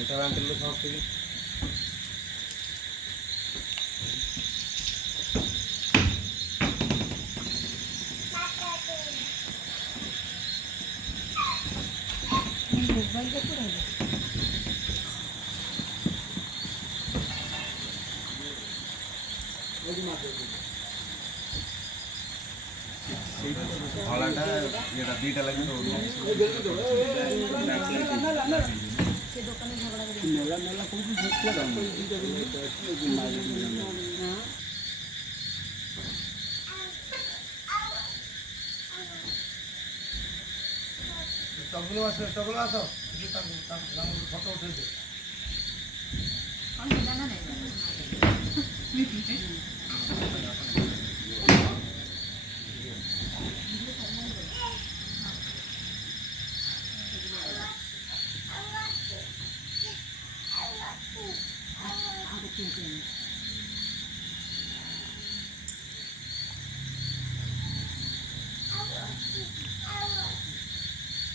এটা আনতে সব থেকে ভাড়াটা যেটা দুইটা লাগে তো মেলা মেলা করছি চকগুলো আসো ফটো উঠেছে